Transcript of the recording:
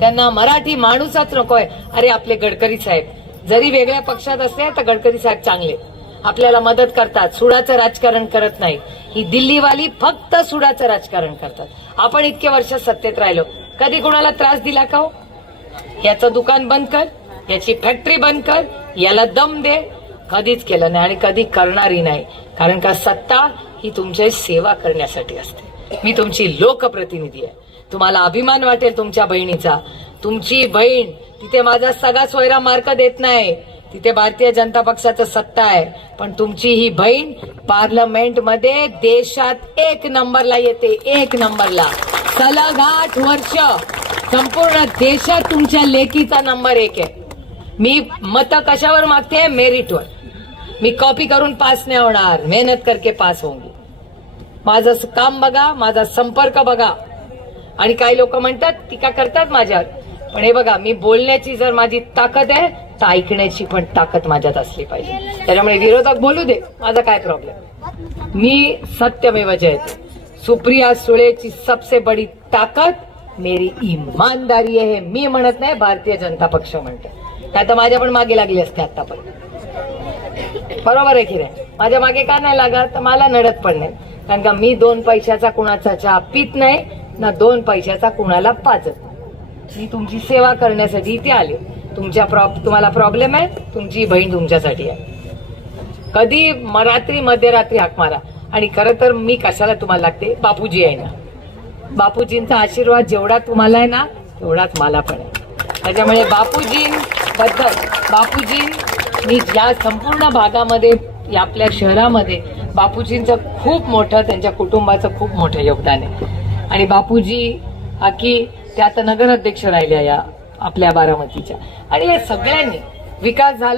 त्यांना मराठी माणूसच नकोय. अरे आपले गडकरी साहेब जरी वेगळ्या पक्षात असले तर गडकरी साहेब चांगले, आपल्याला मदत करतात, सुडाचं राजकारण करत नाही. ही दिल्लीवाली फक्त सुडाचं राजकारण करतात. आपण इतके वर्ष सत्तेत राहिलो, कधी कोणाला त्रास दिला का हो? याचं दुकान बंद कर, याची फॅक्टरी बंद कर, याला दम दे, कधीच केलं नाही आणि कधी करणारही नाही. कारण का सत्ता ही तुमची सेवा करण्यासाठी असते. मी तुमची लोकप्रतिनिधी आहे. तुम्हाला अभिमान वाटेल तुमच्या बहिणीचा. तुमची बहीण तिथे माझा सगळा सोयरा मार्क देत नाही, तिथे भारतीय जनता पक्षाचं सत्ता आहे. पण तुमची ही बहीण पार्लमेंट मध्ये देशात 1 नंबरला येते, 1 नंबरला. सलग 8 वर्ष संपूर्ण देशात तुमच्या लेकीचा नंबर 1 आहे. मी मत कशावर मागते? मेरिटवर. मी कॉपी करून पास नाही होणार, मेहनत करके पास होंगी. माझं काम बघा, माझा संपर्क बघा. आणि काही लोक म्हणतात टीका करतात माझ्यावर, पण हे बघा, मी बोलण्याची जर माझी ताकद आहे तर ऐकण्याची पण ताकद माझ्यात असली पाहिजे. त्याच्यामुळे विरोधक बोलू दे, माझा काय प्रॉब्लेम. मी सत्यमेव जयते. सुप्रिया सुळेची सबसे बडी ताकद मेरी ईमानदारी आहे. मी म्हणत नाही, भारतीय जनता पक्ष म्हणते. काय तर माझ्या पण मागे लागली असते आतापर्यंत. बरोबर आहे की नाही? माझ्या मागे का नाही लागत? तर मला नडत पण नाही. कारण का मी 2 पैशाचा कुणाचा चहा पित नाही ना 2 पैशाचा कुणाला पाजत. मी तुमची सेवा करण्यासाठी इथे आले. तुम्हाला प्रॉब्लेम आहे, तुमची बहीण तुमच्यासाठी आहे. कधी रात्री मध्यरात्री हाक मारा. आणि खरं तर मी कशाला तुम्हाला लागते? बापूजी आहे ना. बापूजींचा आशीर्वाद जेवढा तुम्हाला आहे ना तेवढाच मला पण आहे. त्याच्यामुळे बापूजींबद्दल, बापूजी या संपूर्ण भागामध्ये, आपल्या शहरामध्ये बापूजींचं खूप मोठं, त्यांच्या कुटुंबाचं खूप मोठं योगदान आहे. आणि बापूजी की त्या आता नगराध्यक्ष राहिल्या या आपल्या बारामतीच्या. आणि या सगळ्यांनी विकास झाला.